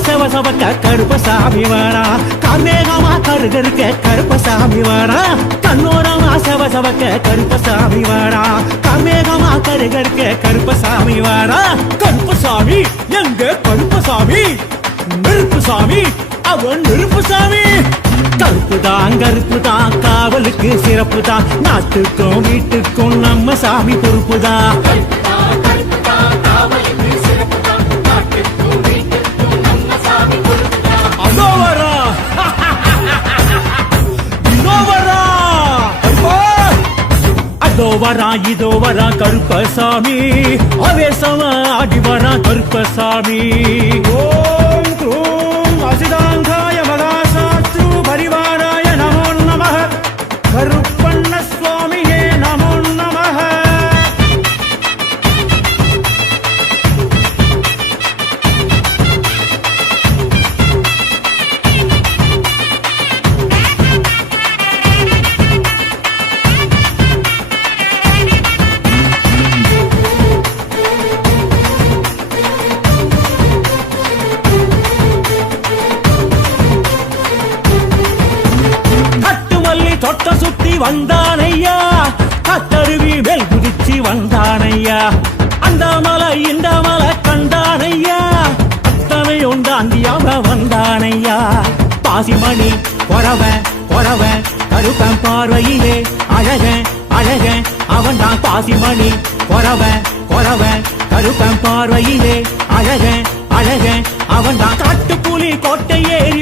சவசவக்க கருப்பசாமி வரா கமேகமா கருகருக்க கருப்பசாமி வரா கண்ணோரமா சவசவக்க கருப்பசாமி வரா கமேகமா கருகருக்க கருப்பசாமி வரா கருப்பசாமி எங்க கருப்பசாமி? நெருப்புசாமி அவன் நெருப்புசாமி. கருப்பு தான் கருப்பு தான் காவலுக்கு சிறப்பு தான் நாட்டுக்கும் வீட்டுக்கும் நம்ம சாமி பொறுப்பு தான் அதோ வரா இதோ வரா கருப்பசாமி. அவேசமா ஆடி வரா கருப்பசாமி. ஓம் அசிதா வந்தானையா? கத்தருவி மேல் குதிச்சு வந்தானையா? அந்த மலை இந்த மலை கண்டானையா? அத்தனை உண்டாந்தியாம வந்தானையா? பாசிமணி பொறவன் பொறவன் கருப்பன் பார்வையிலே அழக அழக அவன் தான் பாசிமணி பொறவன் பொறவன் கருப்பன் பார்வையிலே அழக அழக அவன் தான் காட்டுப்புலி கோட்டை ஏறி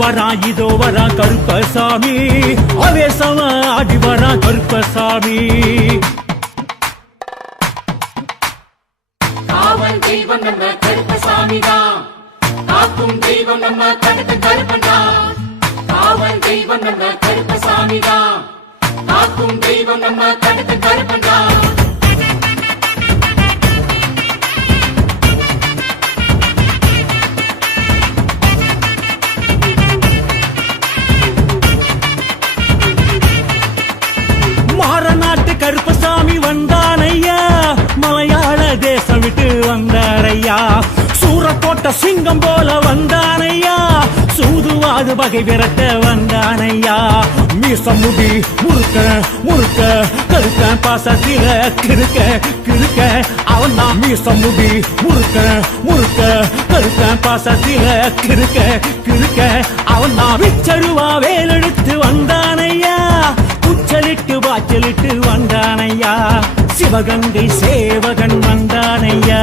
வரா இதோ வரா கருப்பசாமி. அவேசமா ஆடி வரா கருப்பசாமி. காவல் தெய்வம் நம்ம கருப்பசாமி தான். காக்கும் தெய்வம் நம்ம கருப்பன் தான். காவல் தெய்வம் நம்ம சூரக்கோட்ட சிங்கம் போல வந்தானையா? சூதுவாது பகை விரட்ட வந்தானையா? மீச முடி முறுக்க முறுக்க கருக்க பாசத்தில கிருக்க கிருக்க அவன் தான் மீச முடி முறுக்க முறுக்க கருக்க பாசத்தில கிருக்க கிருக்க அவன் தான் விச்சருவா வேலெடுத்து வந்தானையா? குச்சலிட்டு வாச்சலிட்டு வந்தானையா? சிவகங்கை சேவகன் வந்தானையா?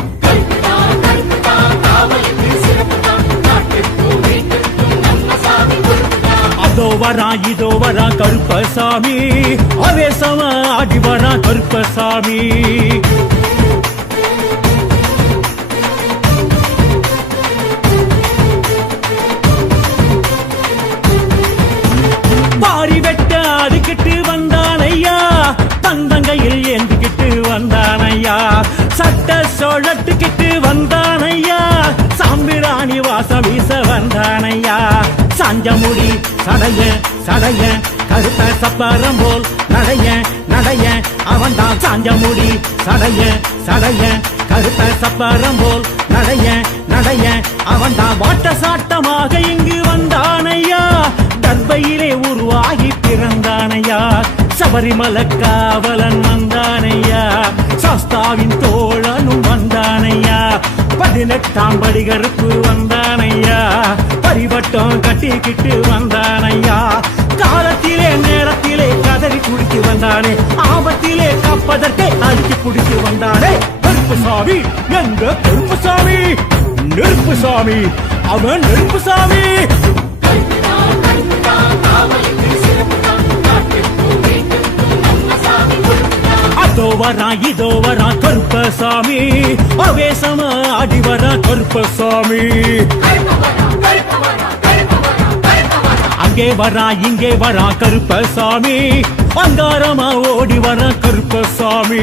இதோ வரா இதோ வரா கருப்பசாமி. அவேசமா ஆடி வரா கருப்பசாமி. பாரி வெட்ட அதுக்கிட்டு வந்தான் ஐயா தந்தங்கையில் ஏந்திக்கிட்டு வந்தானையா. சட்ட சோழத்துக்கிட்டு வந்தான் ஐயா சாம்பிராணி வாசம் வீச வந்தான் ஐயா சாஞ்ச முடி சடைய சடைய கருத்த சப்பரம் போல் நடைய நடைய அவன் தான் சாஞ்ச முடி சடைய சடைய கருத்த சப்பரம் போல் நடைய நடைய அவன் தான் வாட்ட சாட்டமாக இங்கு வந்தானையா? தர்பையிலே உருவாகி பிறந்தானையா? சபரிமல காவலன் வந்தானையா? சாஸ்தாவின் தோழனும் வந்தானையா? பதினெட்டாம் படி கருப்பு வந்தானையா? பரிவட்டம் கட்டிக்கிட்டு வந்தானையா? காலத்திலே நேரத்திலே கதறி குடித்து வந்தானே. ஆபத்திலே காப்பதற்கே அழுத்தி குடித்து வந்தானே. கருப்பு சாமி எங்க கருப்பு சாமி? நெருப்பு சாமி அவன் நெருப்பு சாமி. அதோ வரா இதோ வரா கருப்பசாமி அவேசமா ஆடி வரா கருப்பசாமி அங்கே வரா இங்கே வரா கருப்பசாமி அங்காரமா ஓடி வர கருப்பசாமி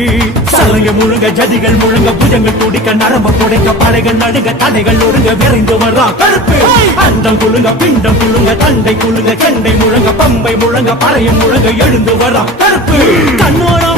சலங்க முழுங்க ஜதிகள் முழுங்க புஜங்கள் துடிக்க நரம்ப புடைக்க படைகள் நடுங்க தடைகள் ஒழுங்க விரைந்து வரா கருப்பு. அந்தம் குழுங்க பிண்டம் குழுங்க தண்டை குழுங்க செண்டை முழங்க பம்பை முழங்க பறையும் முழங்க எழுந்து வரா கருப்பு. கண்ணோரமா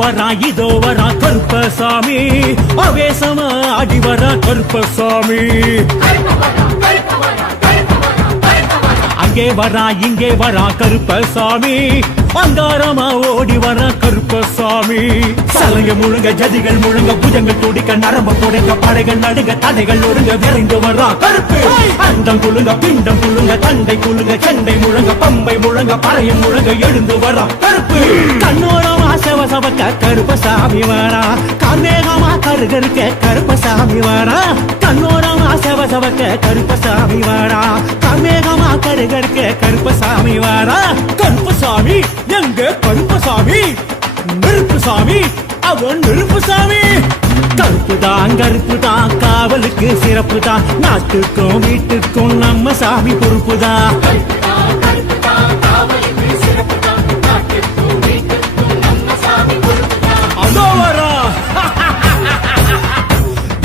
அதோ வரா இதோ வரா கருப்பசாமி. அவேசமா ஆடி வரா கருப்பசாமி. கருப்பவரா அங்கே வரா இங்கே வரா கருப்பசாமி. அங்காரமா ஓடி வரா கருப்பசாமி. சலங்க முழுங்க ஜதிகள் முழுங்க புஜங்கள் துடிக்க நரம்ப புடைக்க படைகள் நடுங்க தடைகள் ஒழுங்க விரைந்து வரா கருப்பு. அந்தம் குழுங்க பிண்டம் குழுங்க தண்டை குழுங்க சண்டை முழங்க பம்பை முழங்க பறையும் முழங்க எழுந்து வரா கருப்பு. கண்ணோரம் செவ சவக்க கருப்பசாமி வரா. கார்மேகமா கருகருக்க கருப்பசாமி வரா. கண்ணோரம் செவ சவக்க கருப்பசாமி வரா. கார்மேகமா கருகருக்க கருப்பசாமி வரா. கருப்பசாமி எங்க கருப்பசாமி? நெருப்பு சாமி அவன் நெருப்பு சாமி கருப்பு தான் கருப்பு தான் காவலுக்கு சிறப்பு தான் நாட்டுக்கும் வீட்டுக்கும் நம்ம சாமி பொறுப்பு தான் அதோ வரா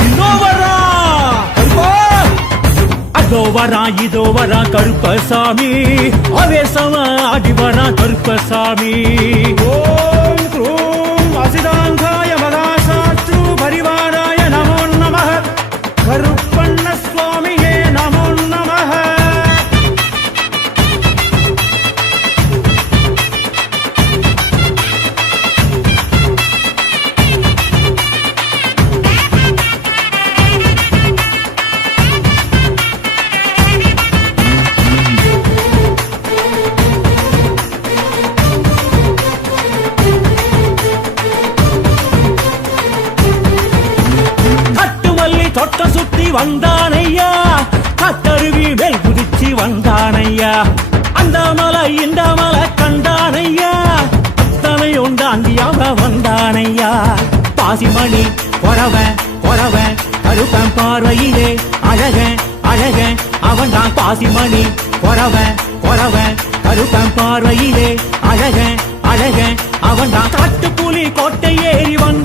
இதோ வரா கருப்பா அதோ வரா இதோ வரா கருப்பசாமி அவேசமா ஆடி வரா கருப்பசாமி. ஓம் வந்தானையா? கட்டருவி மேல் குதிச்சு வந்தானையா? அந்த மலை இந்த மலை கண்டானையா? அத்தனை உண்டாந்தியாக வந்தானையா? பாசிமணி கொரவ கொரவ கருப்பன் பார்வையிலே அழக அழக அவன் தான் பாசிமணி. கொரவ கொரவ கருப்பன் பார்வையிலே அழக அழக அவன் தான் காட்டுப்புலி கோட்டை ஏறி வந்தானையா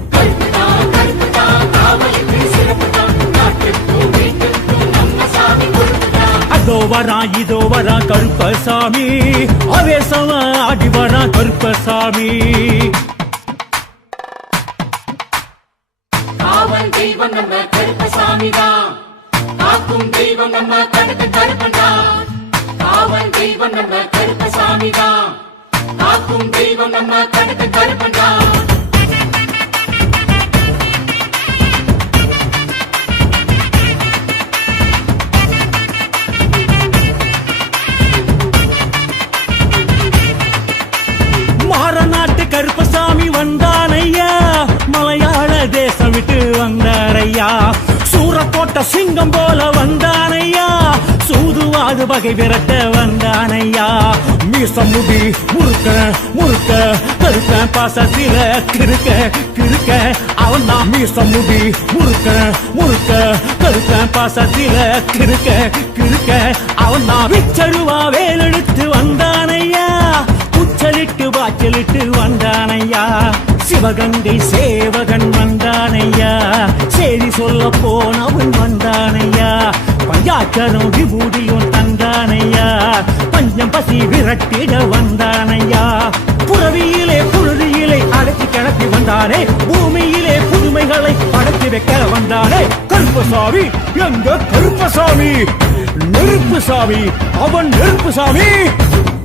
வரா இதோ வரா கருப்பசாமி. அவேசமா ஆடி வரா கருப்பசாமி. காவல் தெய்வம் நம்ம கருப்பசாமி தான். காக்கும் தெய்வம் நம்ம கடுத்த கருப்பன் தான். காவல் தெய்வம் நம்ம கருப்பசாமி தான். காக்கும் தெய்வம் நம்ம கடுத்த கருப்பன் தான். நகை வகை விரட்ட வந்தானையா? மீச முடி முறுக்க முறுக்க கருக்க பாசத்தில கிருக்க கிருக்க அவன் தான் மீச முடி முறுக்க முறுக்க கருக்க பாசத்தில கிருக்க கிருக்க அவன் தான் விச்சருவா வேலெடுத்து வந்தானையா? உச்சலிட்டு வாச்சலிட்டு வந்தானையா? சிவகங்கை சேவகன் வந்தானையா? செய்தி சொல்ல போனவன் ஆச்சரம் விபூதியும் தந்தானையா? பஞ்சம் பசி விரட்டிட வந்தானையா? புறவியிலே புழுதியிலே அடக்கி கிளப்பி வந்தானே? பூமியிலே புதுமைகளை அடக்கி வைக்க வந்தானே? கருப்பசாமி எங்க கருப்பசாமி? நெருப்புசாமி அவன் நெருப்புசாமி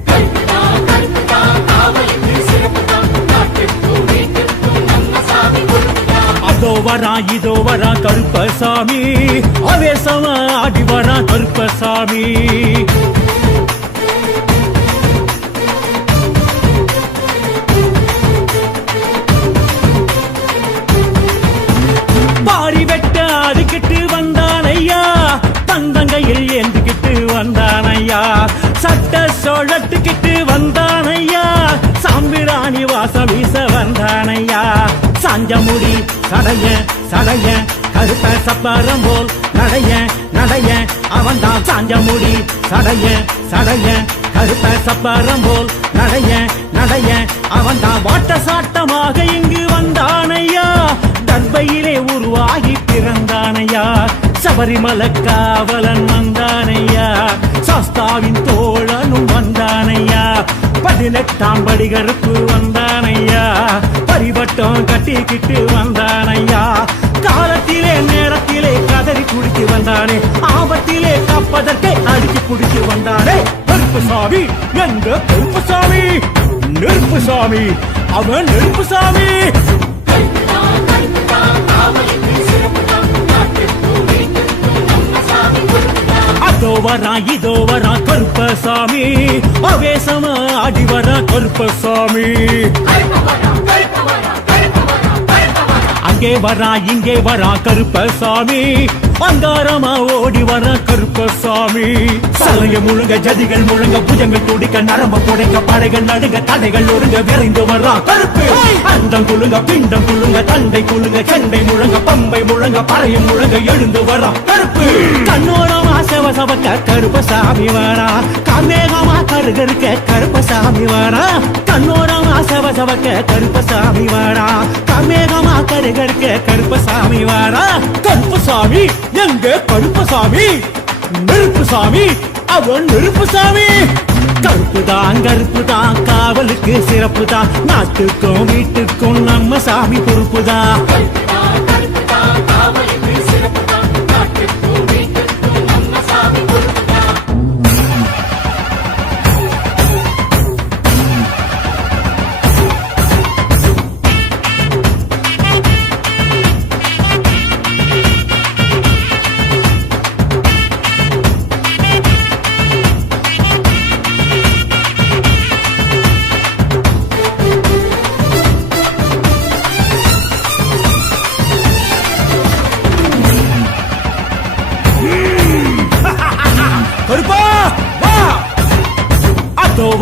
கருப்புதான் கருப்புதான் காவலுக்கு கருப்பு நாட்டுக்கும் வரா இதோ வரா கருப்பசாமி. அவேசமா ஆடி வரா கருப்பசாமி. பாடி வெட்ட அதுக்கிட்டு வந்தான் ஐயா தந்தங்கையில் ஏந்துக்கிட்டு வந்தான் ஐயா சட்ட சோழட்டுக்கிட்டு வந்தான் ஐயா சாம்பிராணி வாசமி பஞ்சமுடி சடைய சடைய கருப்ப சப்பரம் போல் நடைய நடைய அவன் தான் சாஞ்சமுடி சடைய சடைய கருப்ப சப்பரம் போல் நடைய நடைய அவன் தான் வாட்ட சாட்டமாக இங்கு வந்தானையா? தர்பையிலே உருவாகி பிறந்தானையா? சபரிமல காவலன் வந்தானையா? சாஸ்தாவின் தோழனும் வந்தானையா? பதினெட்டாம் படிகருக்கு வந்தானையா? பரிவட்டம் கட்டிக்கிட்டு வந்தானையா? காலத்திலே நேரத்திலே கதறி குடித்து வந்தானே. ஆபத்திலே தப்பதற்கே அடிச்சு குடித்து வந்தானே. நெருப்பு சாமி எங்க நெருப்பு சாமி? நெருப்பு சாமி அவன் நெருப்பு சாமி. இதோ வரா இதோ வரா கருப்பசாமி. அவேசமா ஆடி வரா கருப்பசாமி. அங்கே வரா இங்கே வரா கருப்பசாமி. அங்காரமா ஓடி வர கருப்பசாமி. சலைய முழுங்க ஜதிகள் முழுங்க புஜங்கள் துடிக்க நரம்ப புடைக்க படைகள் நடுங்க தடைகள் ஒருங்க விரைந்து வரா கருப்பு. அந்தம் குழுங்க பிண்டம் குழுங்க தண்டை குழுங்க சண்டை முழங்க பம்பை முழங்க பறையும் முழங்க எழுந்து வரா கருப்பு. கண்ணோரமா சவசவக்க கருப்பசாமி வரா. கமேகமா கருகருக்க கருப்பசாமி வரா. கண்ணோரமா சவசவக்க கருப்பசாமி வரா. கமேகமா கருகருக்க கருப்பசாமி வரா. கருப்பசாமி. எங்க கருப்பு சாமி நெருப்பு சாமி அவன் நெருப்பு சாமி கருப்பு தான் கருப்பு தான் காவலுக்கு சிறப்பு தான் நாட்டுக்கும் வீட்டுக்கும் நம்ம சாமி பொறுப்பு தான்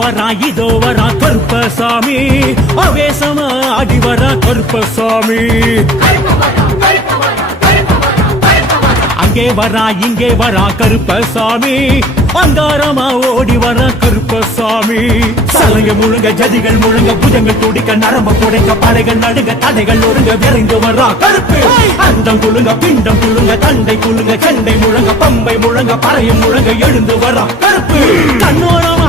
வரா இதோ வரா கருப்பசாமி. அவேசமா ஆடி வரா கருப்பசாமி. வரா கருப்பு வரா அங்கே வரா இங்கே வரா கருப்பசாமி. அங்காரமா ஓடி வர கருப்பசாமி. சலங்க முழுங்க ஜதிகள் முழுங்க புஜங்கள் துடிக்க நரம்ப புடைக்க படைகள் நடுங்க தடைகள் ஒழுங்க விரைந்து வரா கருப்பு. அந்தம் குழுங்க பிண்டம் குழுங்க தண்டை குழுங்க கண்டை முழங்க பம்பை முழங்க பறையும் முழங்க எழுந்து வரா கருப்பு. தன்னோட